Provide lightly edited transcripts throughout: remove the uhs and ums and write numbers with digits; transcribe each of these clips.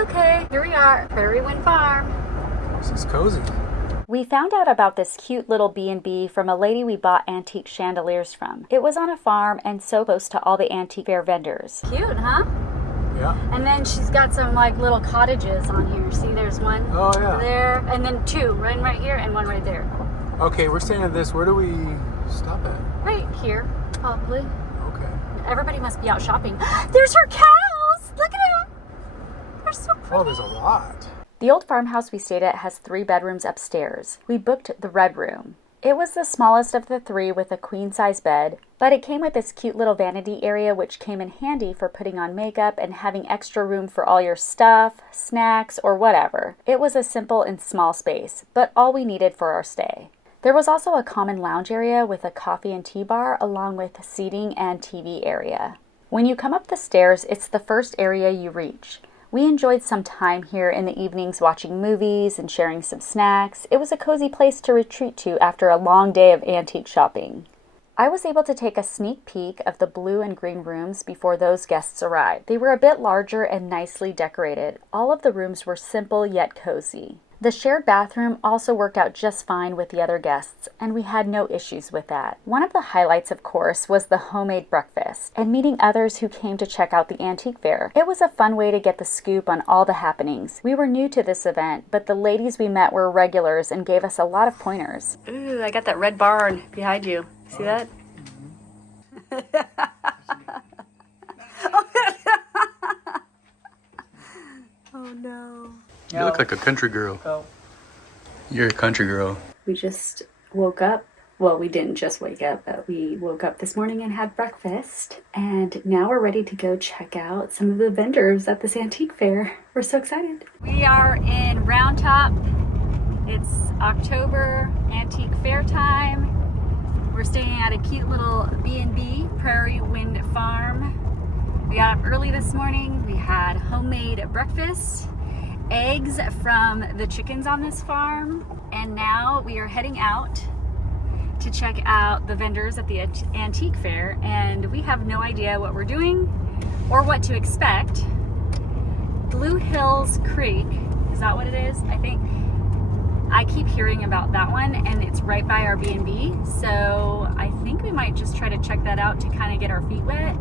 Okay, here we are, Prairie Wind Farm. This is cozy. We found out about this cute little B&B from a lady we bought antique chandeliers from. It was on a farm and so close to all the antique fair vendors. Cute, huh? Yeah. And then she's got some like little cottages on here. See, there's one there, and then two, one right here and one right there. Okay, we're staying at this. Where do we stop at? Right here, probably. Okay. Everybody must be out shopping. There's her cows! Look at them! They're so pretty. Oh, there's a lot. The old farmhouse we stayed at has 3 bedrooms upstairs. We booked the red room. It was the smallest of the 3 with a queen-size bed, but it came with this cute little vanity area which came in handy for putting on makeup and having extra room for all your stuff, snacks, or whatever. It was a simple and small space, but all we needed for our stay. There was also a common lounge area with a coffee and tea bar along with seating and TV area. When you come up the stairs, it's the first area you reach. We enjoyed some time here in the evenings watching movies and sharing some snacks. It was a cozy place to retreat to after a long day of antique shopping. I was able to take a sneak peek of the blue and green rooms before those guests arrived. They were a bit larger and nicely decorated. All of the rooms were simple yet cozy. The shared bathroom also worked out just fine with the other guests, and we had no issues with that. One of the highlights, of course, was the homemade breakfast and meeting others who came to check out the antique fair. It was a fun way to get the scoop on all the happenings. We were new to this event, but the ladies we met were regulars and gave us a lot of pointers. Ooh, I got that red barn behind you. See that? Oh no. You look like a country girl. Oh. You're a country girl. We just woke up. Well, we didn't just wake up, but we woke up this morning and had breakfast. And now we're ready to go check out some of the vendors at this antique fair. We're so excited. We are in Round Top. It's October, antique fair time. We're staying at a cute little B&B, Prairie Wind Farm. We got up early this morning. We had homemade breakfast, eggs from the chickens on this farm, and now we are heading out to check out the vendors at the antique fair, and we have no idea what we're doing or what to expect. Blue Hills Creek, is that what it is? I think. I keep hearing about that one, and it's right by our B&B, so I think we might just try to check that out to kind of get our feet wet.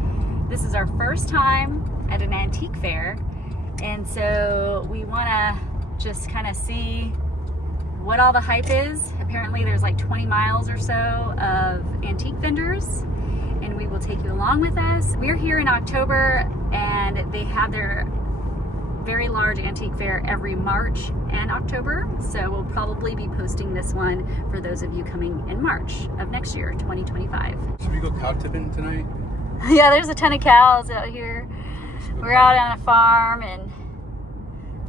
This is our first time at an antique fair, and so we want to just kind of see what all the hype is. Apparently there's like 20 miles or so of antique vendors, and we will take you along with us. We're here in October, and they have their very large antique fair every March and October, so we'll probably be posting this one for those of you coming in March of next year, 2025. Should we go cow tipping tonight? Yeah, there's a ton of cows out here. We're out on a farm, and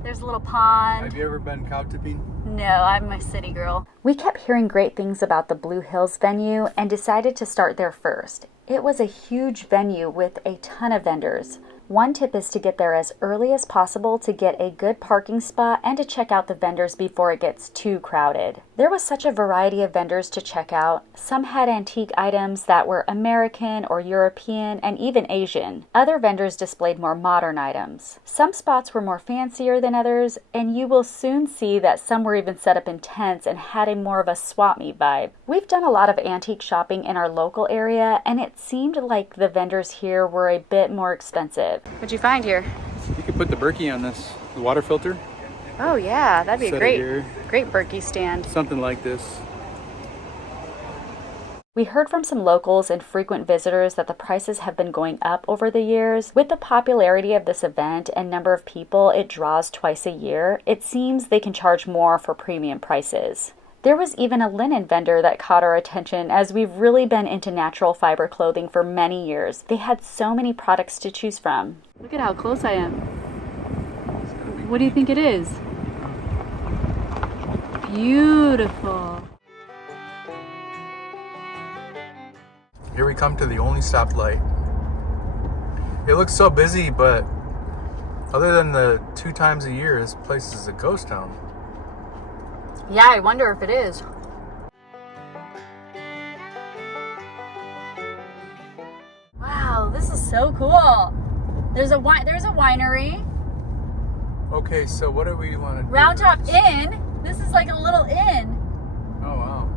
there's a little pond. Have you ever been cow tipping? No, I'm a city girl. We kept hearing great things about the Blue Hills venue and decided to start there first. It was a huge venue with a ton of vendors. One tip is to get there as early as possible to get a good parking spot and to check out the vendors before it gets too crowded. There was such a variety of vendors to check out. Some had antique items that were American or European and even Asian. Other vendors displayed more modern items. Some spots were more fancier than others, and you will soon see that some were even set up in tents and had a more of a swap meet vibe. We've done a lot of antique shopping in our local area, and it seemed like the vendors here were a bit more expensive. What'd you find here? You could put the Berkey on this, the water filter. Oh yeah, that'd be Set a great Berkey stand. Something like this. We heard from some locals and frequent visitors that the prices have been going up over the years. With the popularity of this event and number of people it draws twice a year, it seems they can charge more for premium prices. There was even a linen vendor that caught our attention, as we've really been into natural fiber clothing for many years. They had so many products to choose from. Look at how close I am. What do you think it is? Beautiful. Here we come to the only stoplight. It looks so busy, but other than the 2 times a year, this place is a ghost town. Yeah, I wonder if it is. Wow, this is so cool. There's a winery. Okay, so what do we want to do? Round Top Inn. This is like a little inn. Oh, wow.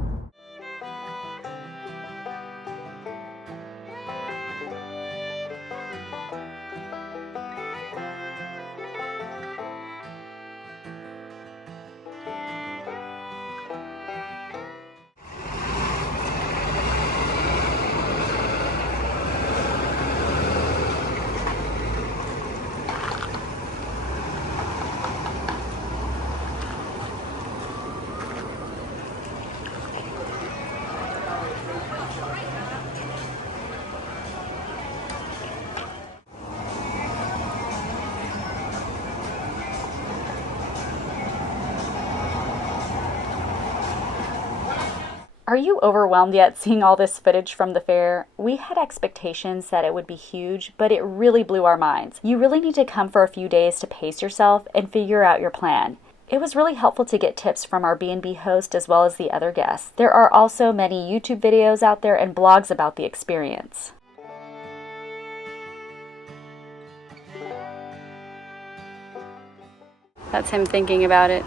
Are you overwhelmed yet seeing all this footage from the fair? We had expectations that it would be huge, but it really blew our minds. You really need to come for a few days to pace yourself and figure out your plan. It was really helpful to get tips from our B&B host as well as the other guests. There are also many YouTube videos out there and blogs about the experience. That's him thinking about it.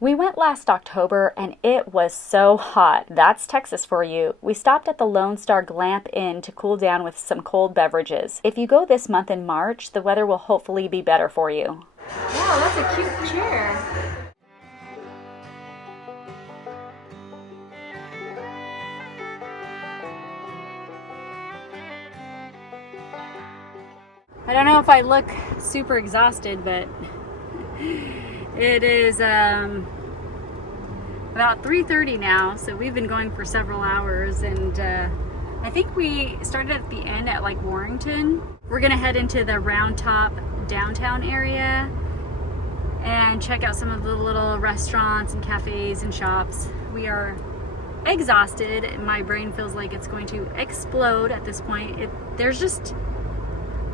We went last October and it was so hot. That's Texas for you. We stopped at the Lone Star Glamp Inn to cool down with some cold beverages. If you go this month in March, the weather will hopefully be better for you. Wow, that's a cute chair. I don't know if I look super exhausted, but it is about 3:30 now, so we've been going for several hours, and I think we started at the end at like Warrington. We're gonna head into the Round Top downtown area and check out some of the little restaurants and cafes and shops. We are exhausted. My brain feels like it's going to explode at this point. There's just,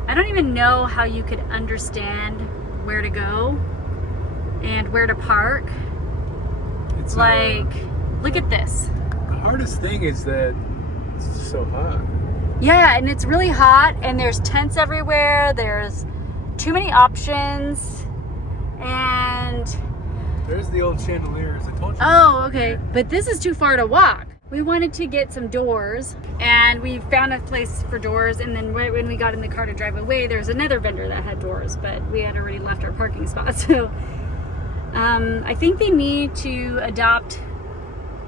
I don't even know how you could understand where to go and where to park. It's like, look at this. The hardest thing is that it's so hot. Yeah, and it's really hot, and there's tents everywhere. There's too many options, and there's the old chandeliers. I told you. Oh, okay. But this is too far to walk. We wanted to get some doors, and we found a place for doors, and then right when we got in the car to drive away, there's another vendor that had doors, but we had already left our parking spot. So I think they need to adopt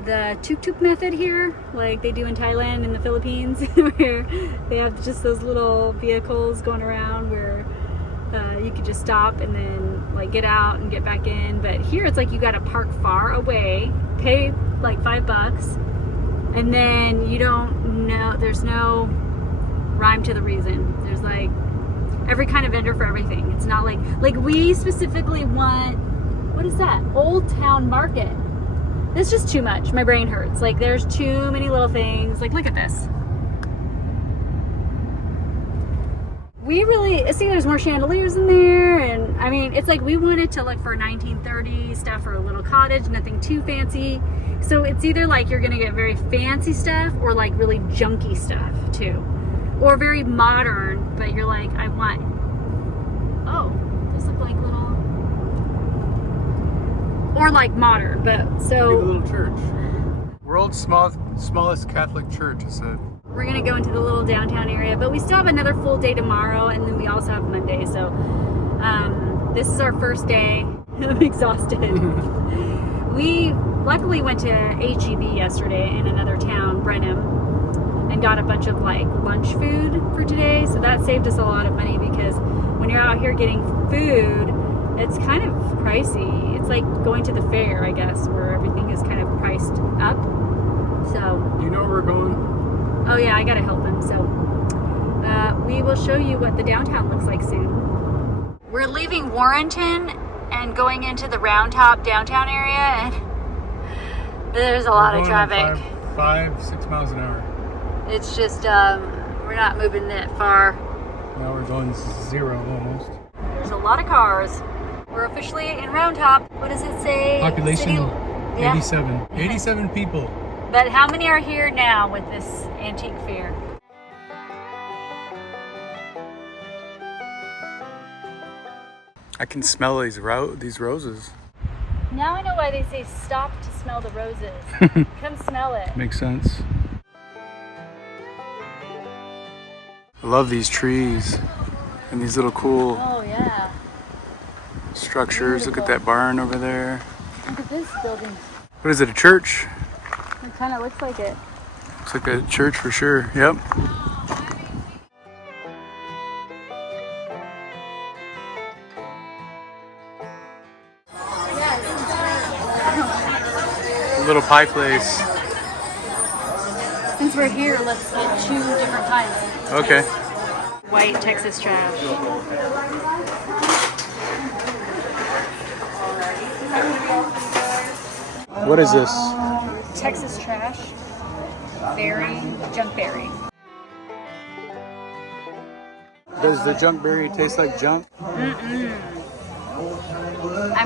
the tuk-tuk method here, like they do in Thailand and the Philippines, where they have just those little vehicles going around where you could just stop and then like get out and get back in. But here it's like you got to park far away, pay like $5, and then you don't know, there's no rhyme to the reason. There's like every kind of vendor for everything. It's not like we specifically want, what is that? Old Town Market. It's just too much. My brain hurts. Like there's too many little things. Like look at this. We really see there's more chandeliers in there, and I mean it's like we wanted to look for 1930s stuff or a little cottage, nothing too fancy. So it's either like you're gonna get very fancy stuff or like really junky stuff too, or very modern, but you're like, I want, oh, those look like little, or like modern, but so a little church. World's smallest Catholic church, I said. We're gonna go into the little downtown area, but we still have another full day tomorrow, and then we also have Monday. So this is our first day. I'm exhausted. We luckily went to HEB yesterday in another town, Brenham, and got a bunch of like lunch food for today. So that saved us a lot of money, because when you're out here getting food, it's kind of pricey. It's like going to the fair, I guess, where everything is kind of priced up. So. Do you know where we're going? Oh yeah, I gotta help him. So we will show you what the downtown looks like soon. We're leaving Warrenton and going into the Round Top downtown area, and there's a lot of traffic. 5-6 miles an hour. It's just we're not moving that far. Now we're going 0 almost. There's a lot of cars. We're officially in Round Top. What does it say? Population 87. Yeah. 87 people. But how many are here now with this antique fair? I can smell these roses. Now I know why they say stop to smell the roses. Come smell it. Makes sense. I love these trees and these little cool Oh yeah. structures. Beautiful. Look at that barn over there. Look at this building. What is it, a church? It kind of looks like it. Looks like a church for sure. Yep. Little pie place. Since we're here, let's get 2 different kinds. Okay. White Texas trash. What is this? Texas trash. Berry. Junk berry. Does the junk berry taste like junk? I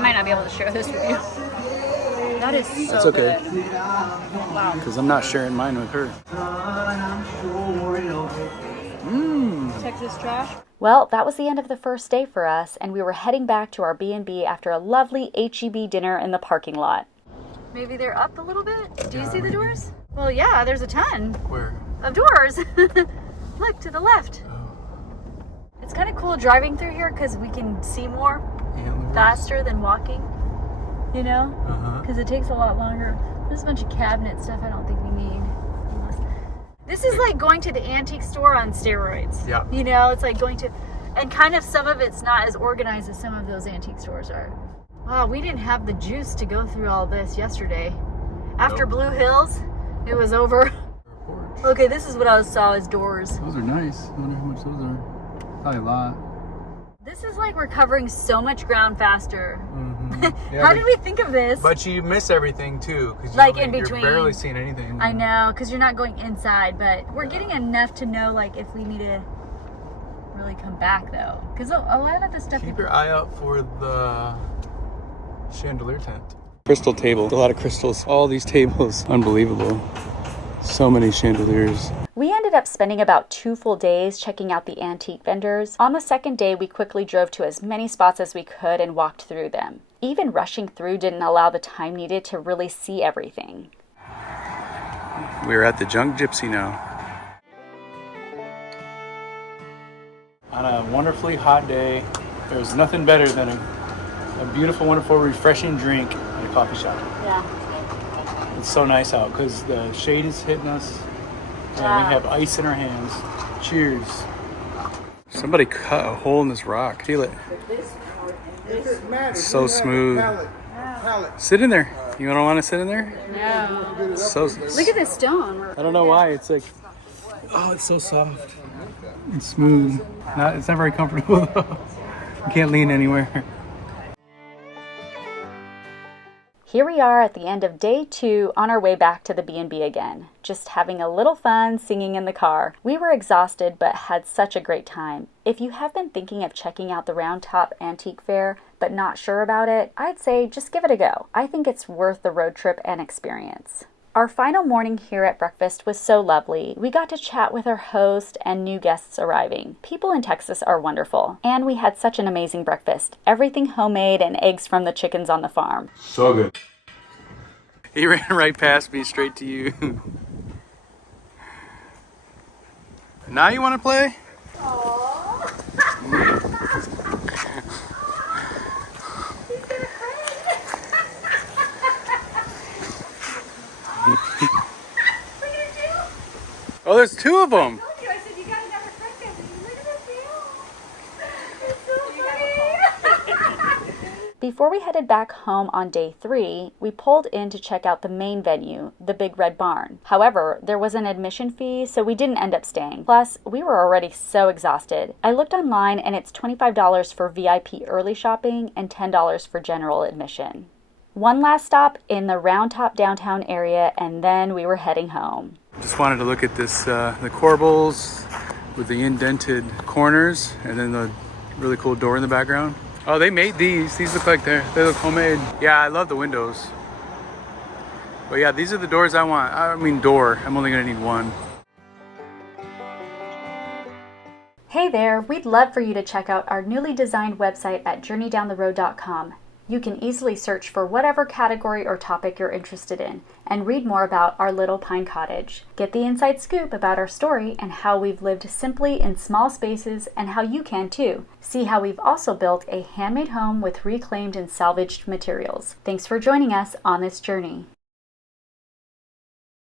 might not be able to share this with you. That is so That's okay. good. Wow. Because I'm not sharing mine with her. Texas trash. Well, that was the end of the first day for us, and we were heading back to our B&B after a lovely H-E-B dinner in the parking lot. Maybe they're up a little bit. Do you see the doors? Well, yeah, there's a ton Where? of doors. Look to the left. It's kind of cool driving through here because we can see more faster than walking, you know? Because it takes a lot longer. There's a bunch of cabinet stuff I don't think we need. This is like going to the antique store on steroids. Yeah. You know, it's like going to, and kind of some of it's not as organized as some of those antique stores are. Wow, we didn't have the juice to go through all this yesterday. After Blue Hills, it was over. Okay, this is what I saw as doors. Those are nice. I wonder how much those are. Probably a lot. This is like we're covering so much ground faster. Yeah, How did we think of this? But you miss everything too, because Like in between. you're barely seeing anything. I know, because you're not going inside, but we're getting enough to know like if we need to really come back though. Because a lot of the stuff. Keep your eye out for the chandelier tent. Crystal table. A lot of crystals. All these tables. Unbelievable. So many chandeliers. We ended up spending about 2 full days checking out the antique vendors. On the second day, we quickly drove to as many spots as we could and walked through them. Even rushing through didn't allow the time needed to really see everything. We're at the Junk Gypsy now. On a wonderfully hot day, there's nothing better than a beautiful, wonderful, refreshing drink at a coffee shop. Yeah. It's so nice out because the shade is hitting us and we have ice in our hands. Cheers. Somebody cut a hole in this rock. Feel it. It's so smooth. Sit in there. You don't want to sit in there? No. So. Look at this stone. I don't know why. It's like, oh, it's so soft. It's smooth. It's not very comfortable though. You can't lean anywhere. Here we are at the end of day 2 on our way back to the B&B again, just having a little fun singing in the car. We were exhausted but had such a great time. If you have been thinking of checking out the Round Top Antique Fair but not sure about it, I'd say just give it a go. I think it's worth the road trip and experience. Our final morning here at breakfast was so lovely. We got to chat with our host and new guests arriving. People in Texas are wonderful, and we had such an amazing breakfast. Everything homemade and eggs from the chickens on the farm. So good. He ran right past me, straight to you. Now you want to play? Oh, there's 2 of them. I said you got another breakfast. Look at this deal. Before we headed back home on day 3, we pulled in to check out the main venue, the Big Red Barn. However, there was an admission fee, so we didn't end up staying. Plus, we were already so exhausted. I looked online and it's $25 for VIP early shopping and $10 for general admission. One last stop in the Round Top downtown area, and then we were heading home. Just wanted to look at this, the corbels with the indented corners and then the really cool door in the background. Oh, they made these. These look like they look homemade. Yeah, I love the windows. But yeah, these are the doors I want. I mean door. I'm only gonna need one. Hey there, we'd love for you to check out our newly designed website at journeydowntheroad.com. You can easily search for whatever category or topic you're interested in and read more about our little pine cottage. Get the inside scoop about our story and how we've lived simply in small spaces and how you can too. See how we've also built a handmade home with reclaimed and salvaged materials. Thanks for joining us on this journey.